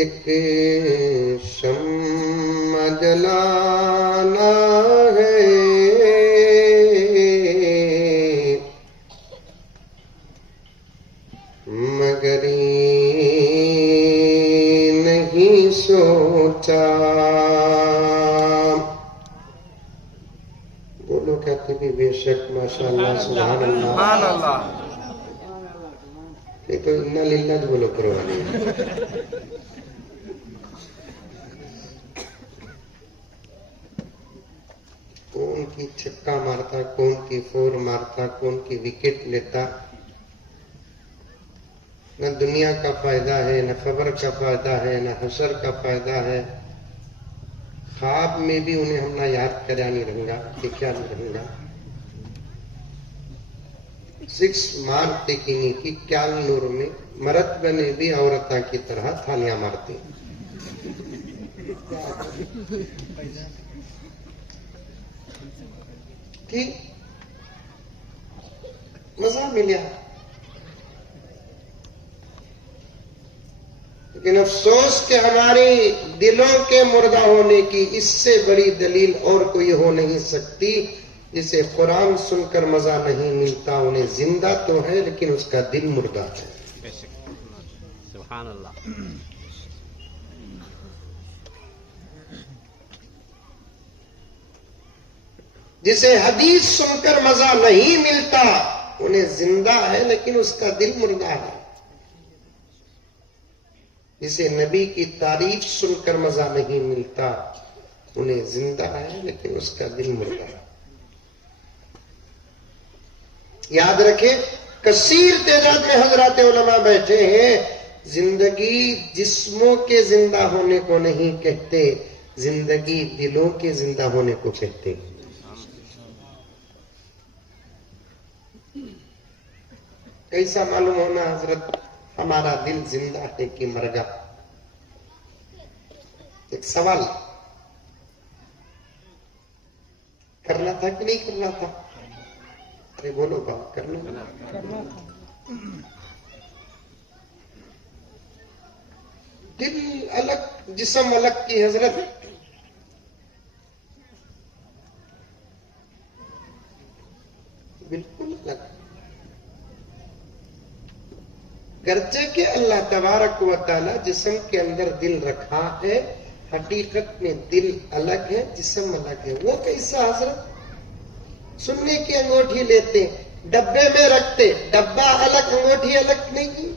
ایک شمع جلانا ہے مگر یہ نہیں سوچا. بولو کہتے بھی بے شک ماشاءاللہ سبحان اللہ. یہ تو انا للہ جو بولو کرو والی. کون کی چھکا مارتا، کون کی فور مارتا، کون کی وکٹ لیتا. نہ دنیا کا فائدہ ہے، نہ خبر کا فائدہ ہے، نہ حشر کا فائدہ ہے. خواب میں بھی انہیں ہم نہ یاد کرا نہیں رہنگا کہ کیا نہیں رہنگا. سکس مارتے کی نیکی کیال نور میں مرد بنے بھی عورتاں کی طرح تھالیاں مارتے. ٹھیک مزہ ملیا. لیکن افسوس کہ ہمارے دلوں کے مردہ ہونے کی اس سے بڑی دلیل اور کوئی ہو نہیں سکتی. جسے قرآن سن کر مزہ نہیں ملتا، انہیں زندہ تو ہے لیکن اس کا دل مردہ ہے. سبحان اللہ. جسے حدیث سن کر مزہ نہیں ملتا، انہیں زندہ ہے لیکن اس کا دل مردہ ہے. جسے نبی کی تعریف سن کر مزہ نہیں ملتا، انہیں زندہ ہے لیکن اس کا دل مردہ ہے. یاد رکھیں، کثیر تعداد میں حضرات علماء بیٹھے ہیں. زندگی جسموں کے زندہ ہونے کو نہیں کہتے، زندگی دلوں کے زندہ ہونے کو کہتے ہیں. کیسا معلوم ہونا حضرت ہمارا دل زندہ ہے کہ مر گیا؟ ایک سوال کرنا تھا کہ نہیں کرنا تھا؟ ارے بولو بات کرنا. دل الگ جسم الگ کی حضرت. بالکل الگ. گرچہ کہ اللہ تبارک و تعالی جسم کے اندر دل رکھا ہے، حقیقت میں دل الگ ہے، جسم الگ ہے. وہ کیسا حضرت؟ سننے کی انگوٹھی لیتے، ڈبے میں رکھتے، ڈبہ الگ انگوٹھی الگ نہیں کی.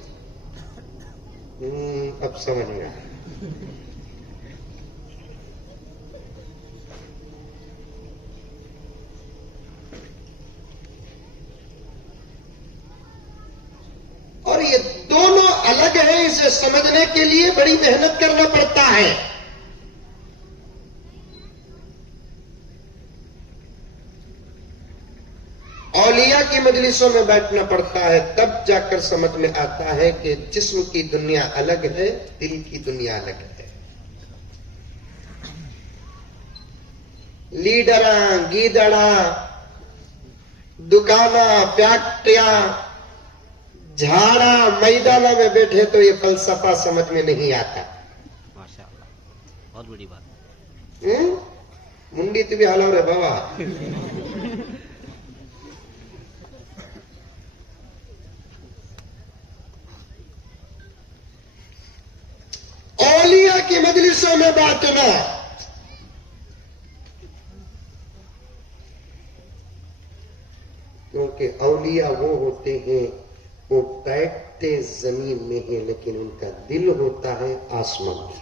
اب سمجھ میں آیا. اور یہ دونوں الگ ہیں، اسے سمجھنے کے لیے بڑی محنت کرنا پڑتا ہے. اولیاء کی مجلسوں میں بیٹھنا پڑتا ہے، تب جا کر سمجھ میں آتا ہے کہ جسم کی دنیا الگ ہے، دل کی دنیا الگ ہے. لیڈراں، گیدڑاں، دکاناں، فیکٹریاں، جھاڑا میدانہ میں بیٹھے تو یہ فلسفہ سمجھ میں نہیں آتا. ماشاءاللہ بہت بڑی بات. منڈی تو بھی حال ہو رہے بابا. اولیاء کی مجلسوں میں بیٹھنا، کیونکہ اولیاء وہ ہوتے ہیں وہ بیٹھتے زمین میں ہیں لیکن ان کا دل ہوتا ہے آسمان میں.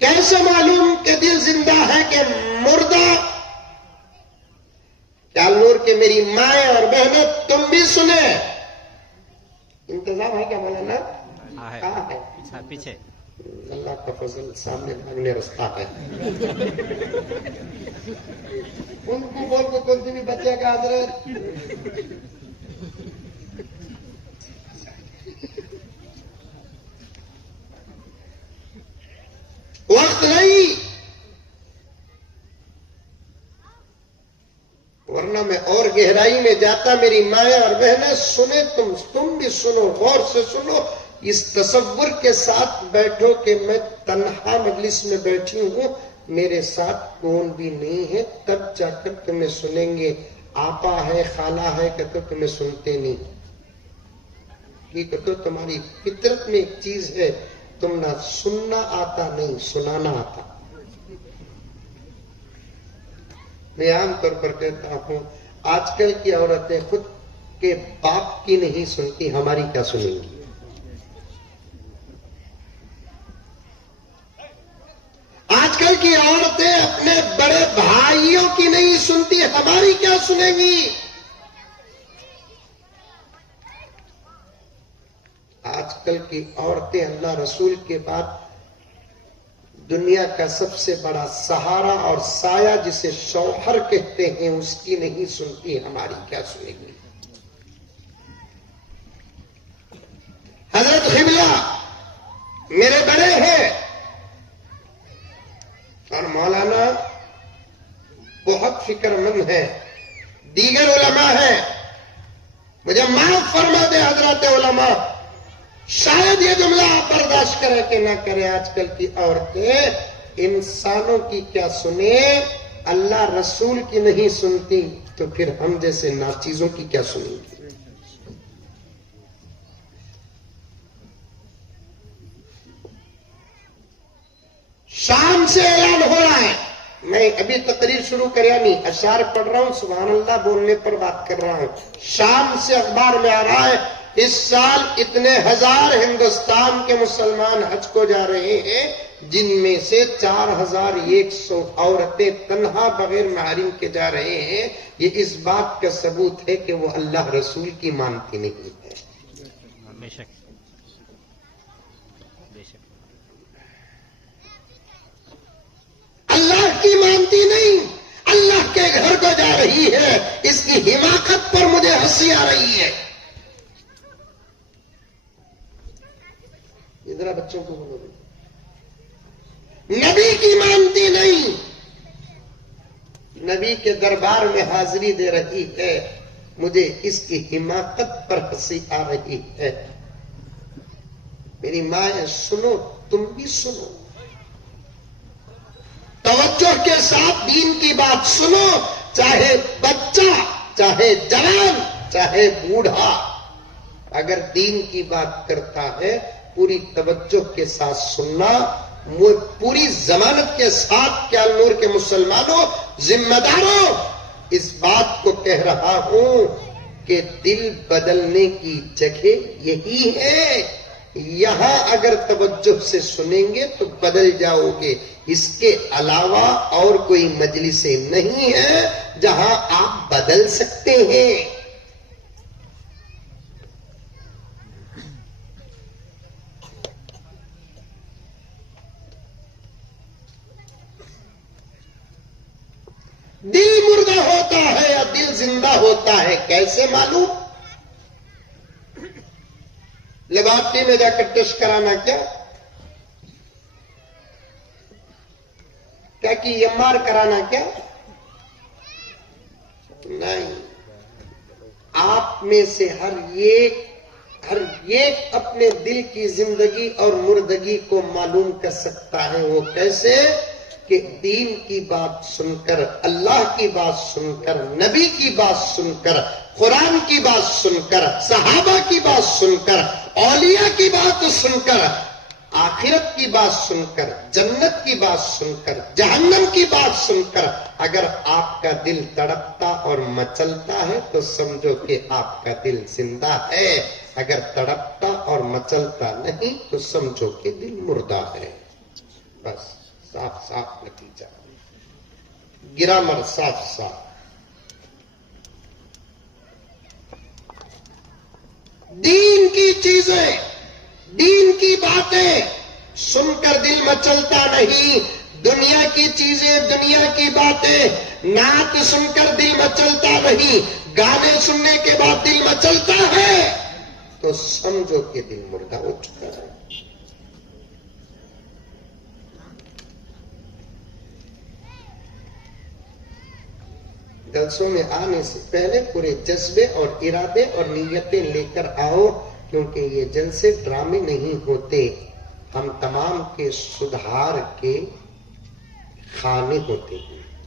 کیسے معلوم کہ دل زندہ ہے کہ مردہ؟ نور کے میری مائیں اور بہنیں تم بھی سنیں. انتظام ہے کیا مولانا؟ کہاں ہے؟ پیچھے. اللہ کا فضل، سامنے بھاگنے رستہ ہے. ان کو بول کو کون سی بھی بچے کا حضرت. وقت نہیں، ورنہ میں اور گہرائی میں جاتا. میری مائیں اور بہنیں سنیں, تم بھی سنو, غور سے سنو. اس تصور کے ساتھ بیٹھو کہ میں تنہا مجلس میں بیٹھی ہوں, میرے ساتھ کون بھی نہیں ہے, تب جا کر تمہیں سنیں گے. آپا ہے, خالہ ہے کہ تو تمہیں سنتے نہیں. تو تمہاری فطرت میں ایک چیز ہے, تم نہ سننا آتا نہیں, سنانا آتا. میں عام طور پر کہتا ہوں آج کل کی عورتیں خود کے باپ کی نہیں سنتی, ہماری کیا سنیں گی. آج کل کی عورتیں اپنے بڑے بھائیوں کی نہیں سنتی, ہماری کیا سنیں گی. آج کل کی عورتیں اللہ رسول کے بعد دنیا کا سب سے بڑا سہارا اور سایہ جسے شوہر کہتے ہیں اس کی نہیں سنتی, ہماری کیا سنیں گی. حضرت قبلہ میرے بڑے ہیں اور مولانا بہت فکر مند ہے, دیگر علماء ہیں, مجھے معاف فرما دے حضرت علماء, شاید یہ جملہ آپ برداشت کریں کہ نہ کریں. آج کل کی عورتیں انسانوں کی کیا سنیں, اللہ رسول کی نہیں سنتی, تو پھر ہم جیسے ناچیزوں کی کیا سنیں گی. شام سے اعلان ہو رہا ہے, میں ابھی تقریر شروع کریا نہیں, اشعار پڑھ رہا ہوں, سبحان اللہ بولنے پر بات کر رہا ہوں. شام سے اخبار میں آ رہا ہے اس سال اتنے ہزار ہندوستان کے مسلمان حج کو جا رہے ہیں, جن میں سے 4100 عورتیں تنہا بغیر محرم کے جا رہے ہیں. یہ اس بات کا ثبوت ہے کہ وہ اللہ رسول کی مانتی نہیں ہے. بے شک بے شک. اللہ کی مانتی نہیں, اللہ کے گھر کو جا رہی ہے. اس کی حماقت پر مجھے ہنسی آ رہی ہے. ذرا بچوں کو بولو, نبی کی مانتی نہیں, نبی کے دربار میں حاضری دے رہی ہے. مجھے اس کی حماقت پر ہنسی آ رہی ہے. میری ماں سنو, تم بھی سنو, توجہ کے ساتھ دین کی بات سنو. چاہے بچہ, چاہے جوان, چاہے بوڑھا, اگر دین کی بات کرتا ہے پوری توجہ کے ساتھ سننا. پوری ضمانت کے ساتھ کیا نور کے مسلمانوں, ذمہ داروں, اس بات کو کہہ رہا ہوں کہ دل بدلنے کی جگہ یہی ہے. یہاں اگر توجہ سے سنیں گے تو بدل جاؤ گے. اس کے علاوہ اور کوئی مجلسیں نہیں ہیں جہاں آپ بدل سکتے ہیں. دل مردہ ہوتا ہے یا دل زندہ ہوتا ہے کیسے معلوم؟ لیبارٹری میں جا کر ٹیسٹ کرانا کیا کہ ایم آر کرانا کیا نہیں. آپ میں سے ہر ایک اپنے دل کی زندگی اور مردگی کو معلوم کر سکتا ہے. وہ کیسے؟ کہ دین کی بات سن کر, اللہ کی بات سن کر, نبی کی بات سن کر, قرآن کی بات سن کر, صحابہ کی بات سن کر, اولیاء کی بات سن کر, آخرت کی بات سن کر, جنت کی بات سن کر, جہنم کی بات سن کر اگر آپ کا دل تڑپتا اور مچلتا ہے تو سمجھو کہ آپ کا دل زندہ ہے. اگر تڑپتا اور مچلتا نہیں تو سمجھو کہ دل مردہ ہے. بس صاف صاف نتیجہ, گرامر صاف صاف. دین کی چیزیں, دین کی باتیں سن کر دل مچلتا نہیں. دنیا کی چیزیں, دنیا کی باتیں, نعت سن کر دل مچلتا نہیں. گانے سننے کے بعد دل مچلتا ہے تو سمجھو کہ دل مردہ ہو چکا ہے. جلسوں میں آنے سے پہلے پورے جذبے اور ارادے اور نیتیں لے کر آؤ، کیونکہ یہ جلسے ڈرامے نہیں ہوتے، ہم تمام کے سدھار کے خانے ہوتے ہیں۔